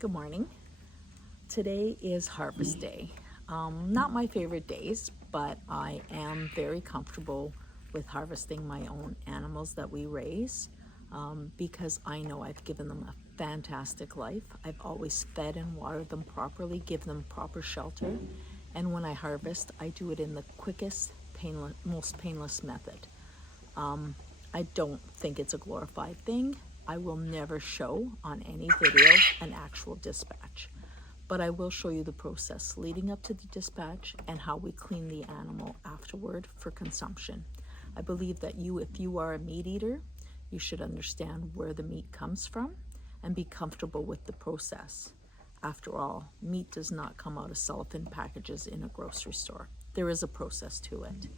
Good morning. Today is harvest day. Not my favorite days, but I am very comfortable with harvesting my own animals that we raise because I know I've given them a fantastic life. I've always fed and watered them properly, give them proper shelter, and when I harvest, I do it in the quickest, most painless method. I don't think it's a glorified thing. I will never show on any video an actual dispatch, but I will show you the process leading up to the dispatch and how we clean the animal afterward for consumption. I believe that if you are a meat eater, you should understand where the meat comes from and be comfortable with the process. After all, meat does not come out of cellophane packages in a grocery store. There is a process to it.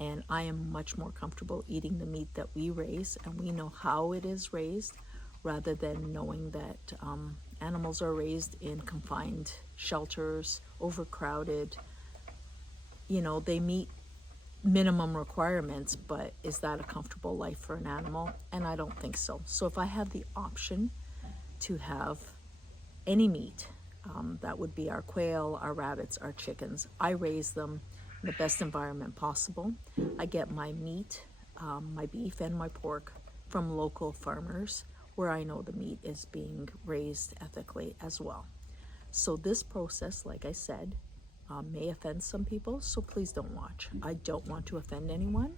And I am much more comfortable eating the meat that we raise, and we know how it is raised, rather than knowing that animals are raised in confined shelters, overcrowded. You know, they meet minimum requirements, but is that a comfortable life for an animal? And I don't think so. So if I have the option to have any meat, that would be our quail, our rabbits, our chickens, I raise them the best environment possible. I get my meat, my beef and my pork from local farmers where I know the meat is being raised ethically as well. So this process, like I said, may offend some people, so please don't watch. I don't want to offend anyone,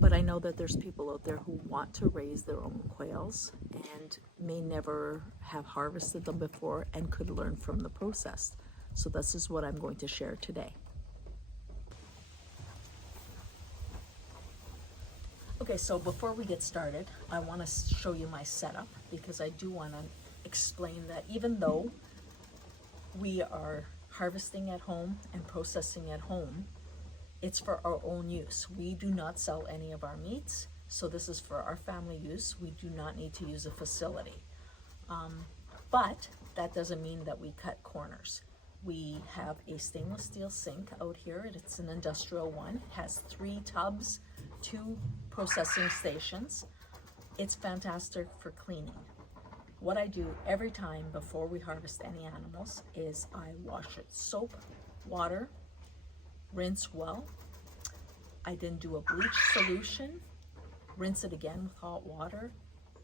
but I know that there's people out there who want to raise their own quails and may never have harvested them before and could learn from the process. So this is what I'm going to share today. Okay, so before we get started, I want to show you my setup because I do want to explain that even though we are harvesting at home and processing at home, it's for our own use. We do not sell any of our meats, so this is for our family use. We do not need to use a facility. But that doesn't mean that we cut corners. We have a stainless steel sink out here. It's an industrial one. It has 3 tubs, 2 processing stations. It's fantastic for cleaning. What I do every time before we harvest any animals is I wash it soap, water, rinse well. I then do a bleach solution, rinse it again with hot water,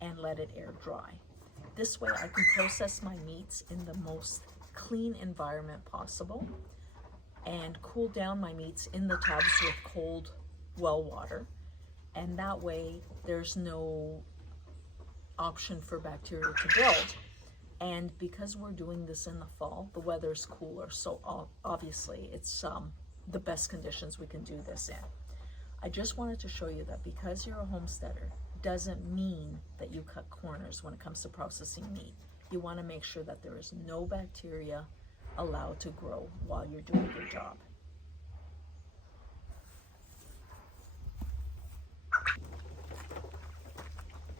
and let it air dry. This way I can process my meats in the most clean environment possible and cool down my meats in the tubs with cold well water, and that way there's no option for bacteria to build. And because we're doing this in the fall, the weather's cooler, so obviously it's the best conditions we can do this in. I just wanted to show you that because you're a homesteader doesn't mean that you cut corners when it comes to processing meat. You want to make sure that there is no bacteria allowed to grow while you're doing your job.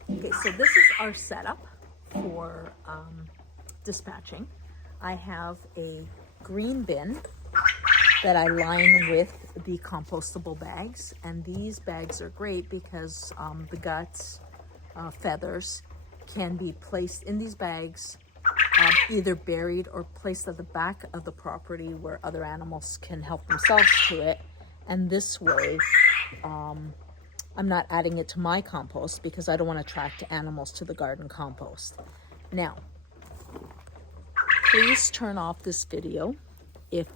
Okay, so this is our setup for dispatching. I have a green bin that I line with the compostable bags, and these bags are great because the guts, feathers can be placed in these bags, either buried or placed at the back of the property where other animals can help themselves to it. And this way, I'm not adding it to my compost because I don't want to attract animals to the garden compost. Now, please turn off this video if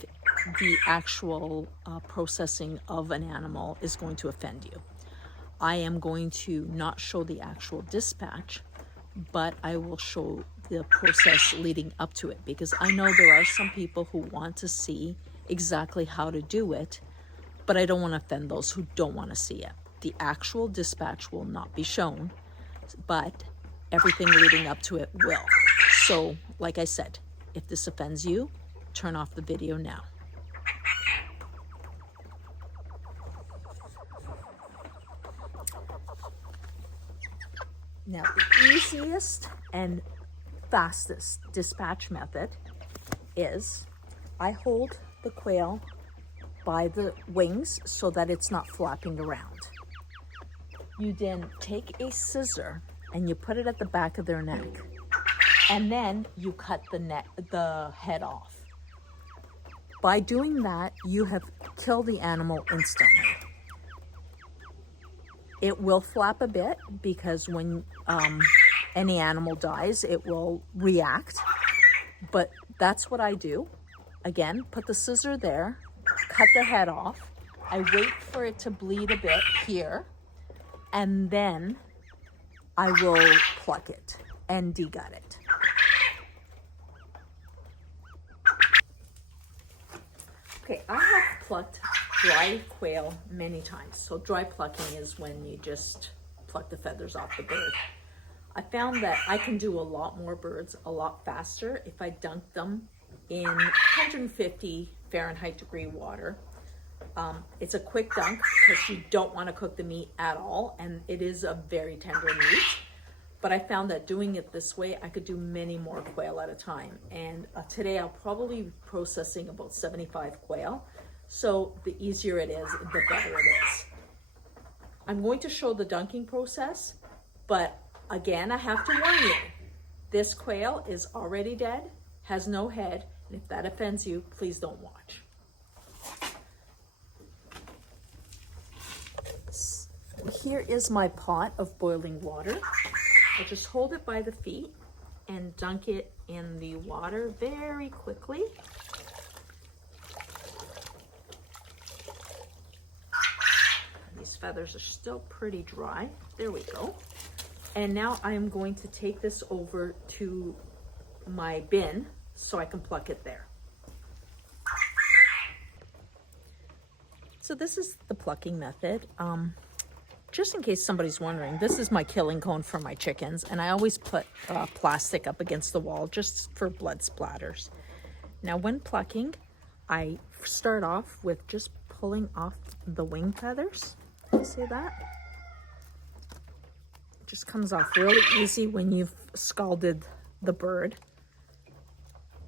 the actual processing of an animal is going to offend you. I am going to not show the actual dispatch, but I will show the process leading up to it because I know there are some people who want to see exactly how to do it, but I don't want to offend those who don't want to see it. The actual dispatch will not be shown, but everything leading up to it will. So, like I said, if this offends you, turn off the video now. Now, the easiest and fastest dispatch method is I hold the quail by the wings so that it's not flapping around. You then take a scissor and you put it at the back of their neck and then you cut the head off. By doing that, you have killed the animal instantly. It will flap a bit because when any animal dies, it will react, but that's what I do. Again, put the scissor there, cut the head off. I wait for it to bleed a bit here, and then I will pluck it and degut it. Okay, I have plucked dry quail many times. So dry plucking is when you just pluck the feathers off the bird. I found that I can do a lot more birds a lot faster if I dunk them in 150 Fahrenheit degree water. It's a quick dunk because you don't want to cook the meat at all, and it is a very tender meat. But I found that doing it this way, I could do many more quail at a time. And today I'll probably be processing about 75 quail. So the easier it is, the better it is. I'm going to show the dunking process, but again, I have to warn you, this quail is already dead, has no head, and if that offends you, please don't watch. Here is my pot of boiling water. I just hold it by the feet and dunk it in the water very quickly. These feathers are still pretty dry. There we go. And now I am going to take this over to my bin so I can pluck it there. So this is the plucking method. Just in case somebody's wondering, this is my killing cone for my chickens, and I always put plastic up against the wall just for blood splatters. Now when plucking, I start off with just pulling off the wing feathers. You see that? It just comes off really easy when you've scalded the bird.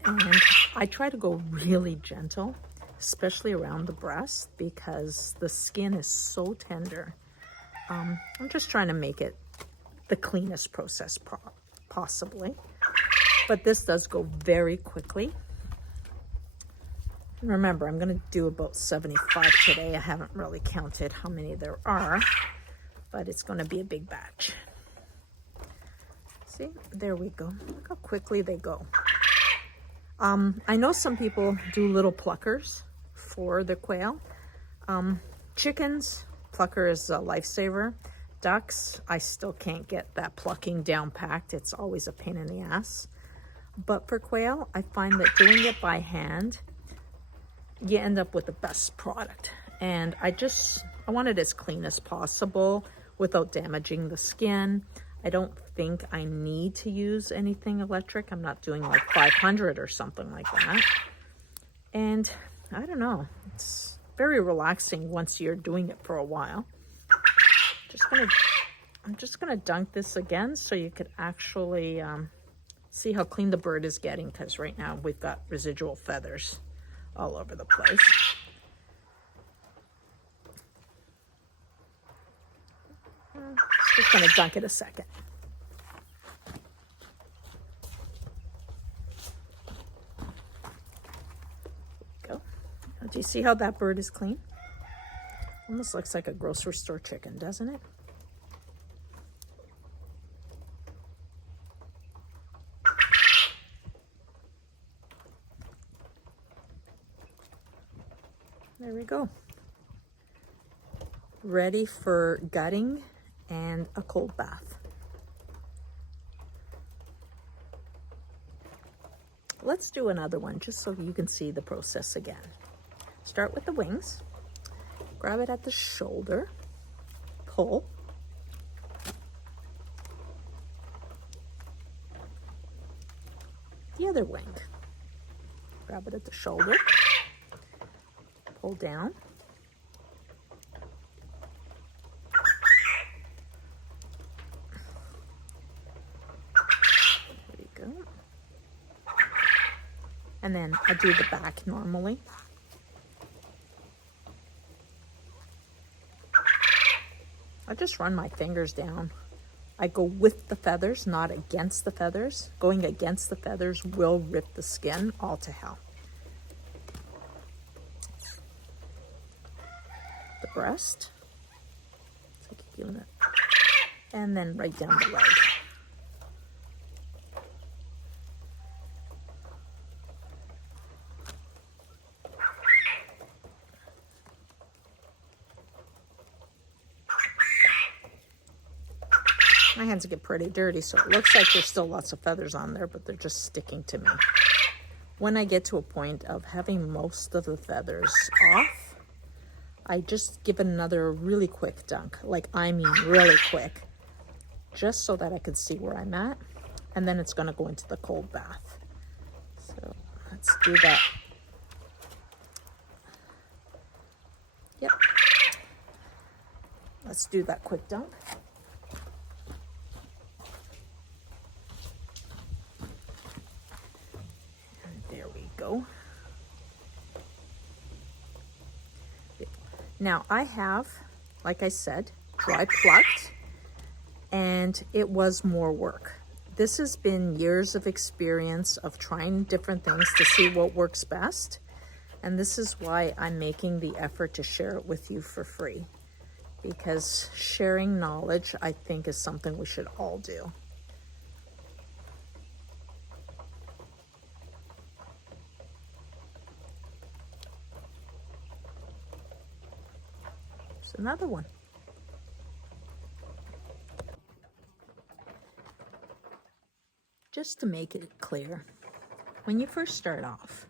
And I try to go really gentle, especially around the breast, because the skin is so tender. I'm just trying to make it the cleanest process possibly, but this does go very quickly. And remember, I'm going to do about 75 today. I haven't really counted how many there are, but it's going to be a big batch. See, there we go. Look how quickly they go. I know some people do little pluckers for the quail. Chickens, plucker is a lifesaver. Ducks, I still can't get that plucking down packed. It's always a pain in the ass. But for quail, I find that doing it by hand, you end up with the best product. And I want it as clean as possible without damaging the skin. I don't think I need to use anything electric. I'm not doing like 500 or something like that. And I don't know, it's very relaxing once you're doing it for a while. I'm just gonna dunk this again so you could actually see how clean the bird is getting, because right now we've got residual feathers all over the place. Just gonna dunk it a second. Do you see how that bird is clean? Almost looks like a grocery store chicken, doesn't it? There we go. Ready for gutting and a cold bath. Let's do another one just so you can see the process again. Start with the wings, grab it at the shoulder, pull, the other wing, grab it at the shoulder, pull down, there you go, and then I do the back normally. I just run my fingers down I go with the feathers, not against the feathers. Going against the feathers will rip the skin all to hell. The breast. And then right down the leg. My hands get pretty dirty, so it looks like there's still lots of feathers on there, but they're just sticking to me. When I get to a point of having most of the feathers off, I just give it another really quick dunk. Like, I mean really quick, just so that I can see where I'm at. And then it's gonna go into the cold bath. So let's do that. Yep. Let's do that quick dunk. Go. Now I have, like I said, dry plucked, and it was more work. This has been years of experience of trying different things to see what works best, and this is why I'm making the effort to share it with you for free, because sharing knowledge, I think, is something we should all do. Another one. Just to make it clear, when you first start off,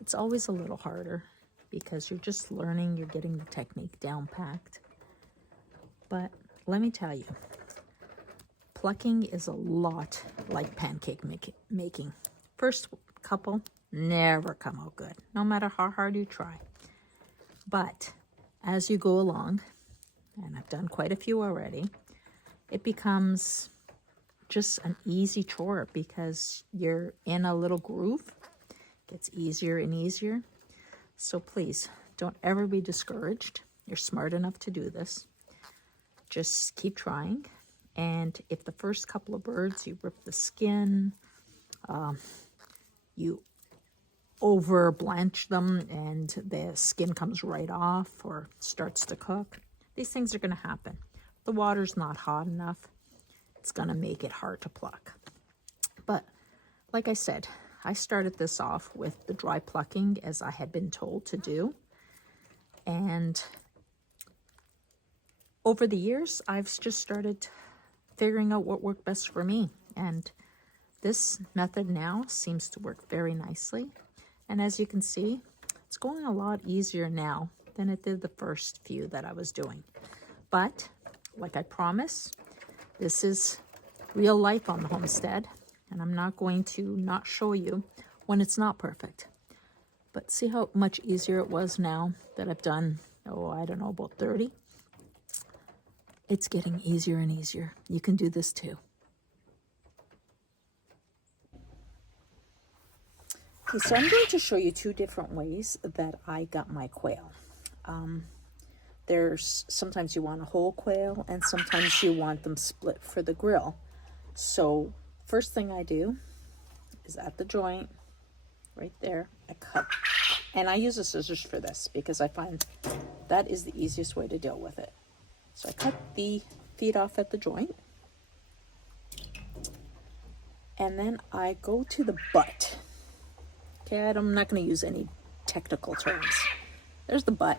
it's always a little harder because you're just learning, you're getting the technique down packed. But let me tell you, plucking is a lot like pancake making. First couple never come out good, no matter how hard you try. But as you go along, and I've done quite a few already, it becomes just an easy chore because you're in a little groove. It gets easier and easier. So please, don't ever be discouraged. You're smart enough to do this. Just keep trying. And if the first couple of birds, you rip the skin, you over blanch them and the skin comes right off or starts to cook, these things are going to happen. The water's not hot enough. It's going to make it hard to pluck. But like I said, I started this off with the dry plucking as I had been told to do. And over the years, I've just started figuring out what worked best for me. And this method now seems to work very nicely. And as you can see, it's going a lot easier now than it did the first few that I was doing. But like I promised, this is real life on the homestead, and I'm not going to not show you when it's not perfect. But see how much easier it was now that I've done, I don't know, about 30? It's getting easier and easier. You can do this too. Okay, so I'm going to show you two different ways that I got my quail. There's sometimes you want a whole quail and sometimes you want them split for the grill. So first thing I do is at the joint, right there, I cut. And I use the scissors for this because I find that is the easiest way to deal with it. So I cut the feet off at the joint. And then I go to the butt. Okay, I'm not going to use any technical terms. There's the butt.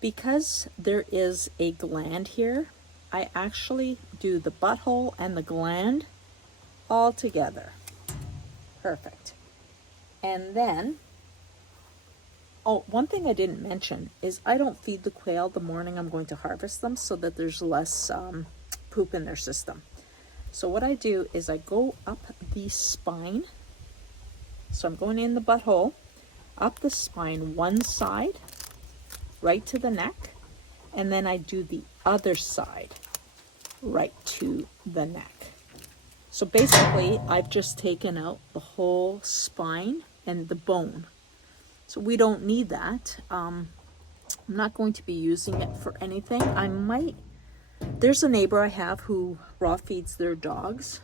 Because there is a gland here, I actually do the butthole and the gland all together. Perfect. And then, one thing I didn't mention is I don't feed the quail the morning I'm going to harvest them so that there's less poop in their system. So what I do is I go up the spine. So I'm going in the butthole, up the spine one side, right to the neck, and then I do the other side, right to the neck. So basically, I've just taken out the whole spine and the bone. So we don't need that. I'm not going to be using it for anything. I might There's a neighbor I have who raw feeds their dogs,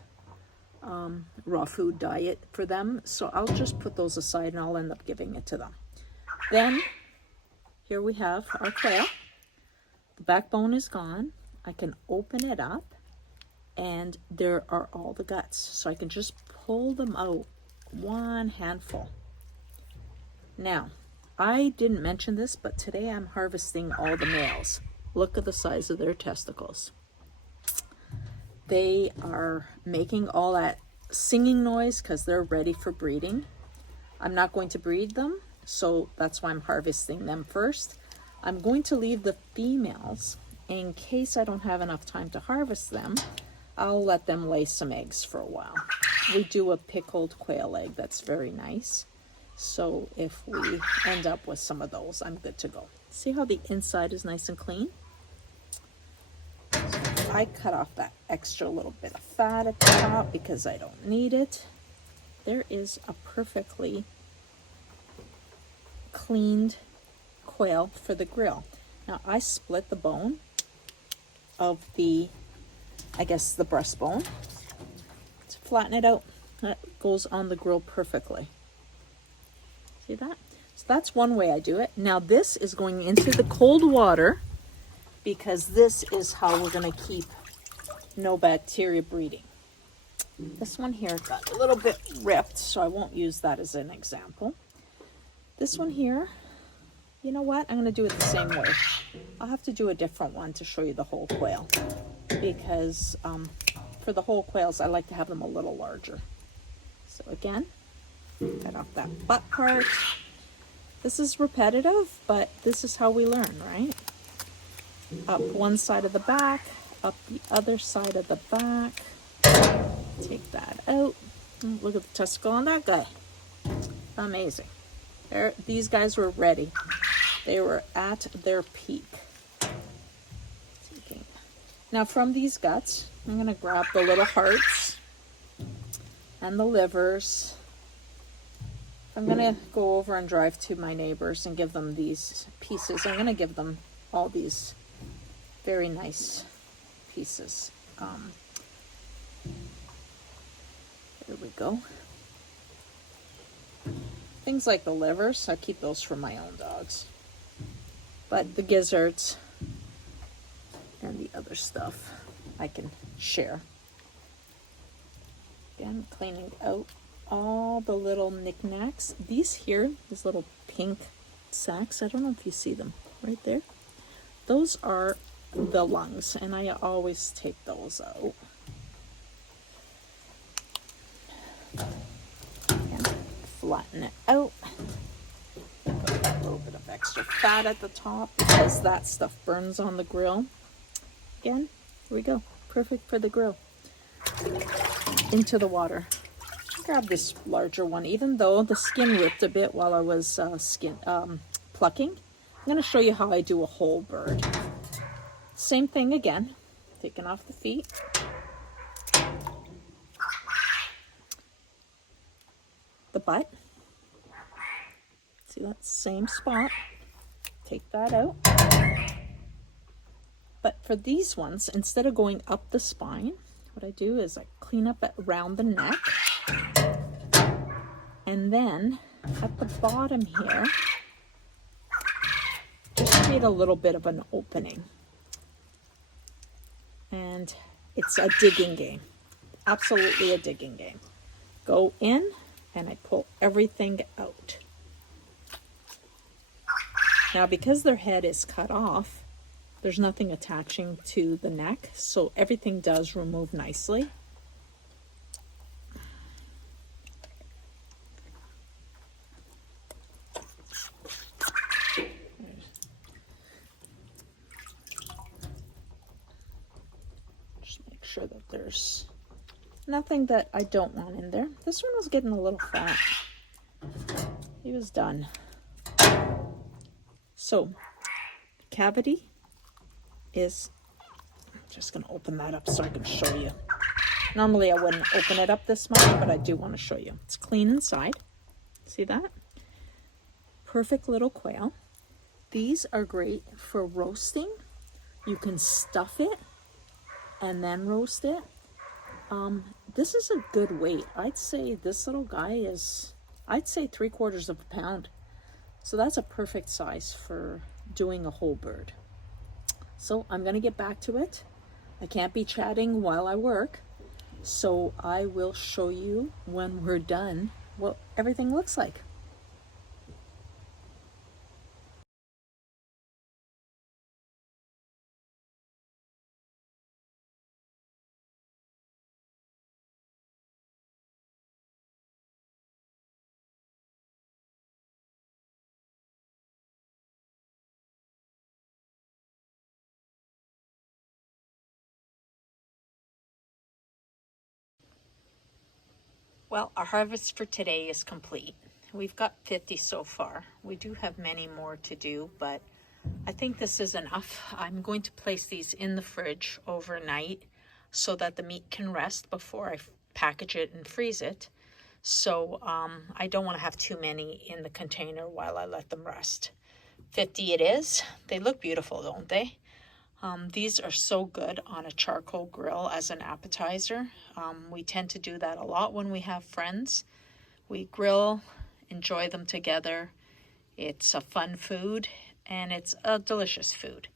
raw food diet for them. So I'll just put those aside and I'll end up giving it to them. Then here we have our quail. The backbone is gone. I can open it up and there are all the guts. So I can just pull them out, one handful. Now, I didn't mention this, but today I'm harvesting all the males. Look at the size of their testicles. They are making all that singing noise because they're ready for breeding. I'm not going to breed them, so that's why I'm harvesting them first. I'm going to leave the females in case I don't have enough time to harvest them. I'll let them lay some eggs for a while. We do a pickled quail egg that's very nice. So if we end up with some of those, I'm good to go. See how the inside is nice and clean? So I cut off that extra little bit of fat at the top because I don't need it. There is a perfectly cleaned quail for the grill. Now I split the bone of the, I guess the breastbone, to flatten it out. That goes on the grill perfectly. See that? So that's one way I do it. Now this is going into the cold water because this is how we're going to keep no bacteria breeding. This one here got a little bit ripped, so I won't use that as an example. This one here, you know what? I'm going to do it the same way. I'll have to do a different one to show you the whole quail because for the whole quails, I like to have them a little larger. So again, cut off that butt part. This is repetitive, but this is how we learn, right? Up one side of the back, up the other side of the back. Take that out. Look at the testicle on that guy. Amazing. These guys were ready. They were at their peak. Now from these guts, I'm going to grab the little hearts and the livers. I'm going to go over and drive to my neighbors and give them these pieces. I'm going to give them all these very nice pieces. There we go. Things like the livers, I keep those for my own dogs. But the gizzards and the other stuff I can share. Again, cleaning out all the little knickknacks. These here, these little pink sacks, I don't know if you see them right there. Those are the lungs, and I always take those out. And flatten it out. Got a little bit of extra fat at the top because that stuff burns on the grill. Again, here we go. Perfect for the grill. Into the water. Grab this larger one, even though the skin ripped a bit while I was plucking. I'm going to show you how I do a whole bird. Same thing again. Taking off the feet. The butt. See that same spot. Take that out. But for these ones, instead of going up the spine, what I do is I clean up around the neck. And then at the bottom here, just create a little bit of an opening. And it's a digging game. Absolutely a digging game. Go in and I pull everything out. Now because their head is cut off, there's nothing attaching to the neck, so everything does remove nicely. Just make sure that there's nothing that I don't want in there. This one was getting a little fat. He was done. So, cavity is, I'm just going to open that up so I can show you. Normally I wouldn't open it up this much, but I do want to show you. It's clean inside. See that? Perfect little quail. These are great for roasting. You can stuff it and then roast it. This is a good weight. I'd say this little guy is, I'd say 3/4 of a pound. So that's a perfect size for doing a whole bird. So I'm going to get back to it. I can't be chatting while I work. So I will show you when we're done what everything looks like. Well, our harvest for today is complete. We've got 50 so far. We do have many more to do, but I think this is enough. I'm going to place these in the fridge overnight so that the meat can rest before I package it and freeze it. So I don't want to have too many in the container while I let them rest. 50 it is. They look beautiful, don't they? These are so good on a charcoal grill as an appetizer. We tend to do that a lot when we have friends. We grill, enjoy them together. It's a fun food and it's a delicious food.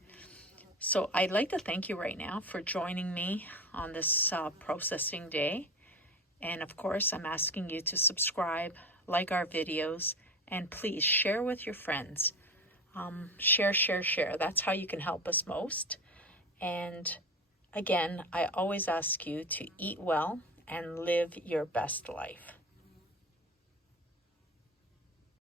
So I'd like to thank you right now for joining me on this processing day. And of course, I'm asking you to subscribe, like our videos, and please share with your friends. Share. That's how you can help us most. And again, I always ask you to eat well and live your best life.